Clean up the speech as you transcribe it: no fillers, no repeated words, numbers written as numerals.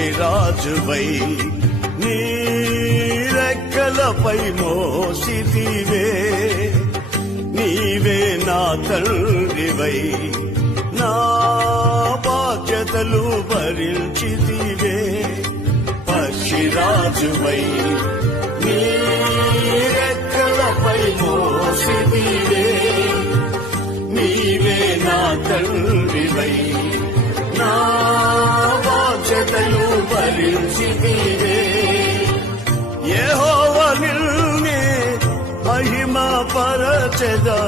పక్షిరాజువై నీ రెక్కలపై మోసితివే నీవే నా తండ్రివై నా బాధ్యతలు భరించితివే పక్షిరాజువై నీ రెక్కలపై మోసితివే నీవే నా తండ్రివై నా బాధ్యతలు భరించితివే యెహోవా నిన్నే మహిమ పరచెదా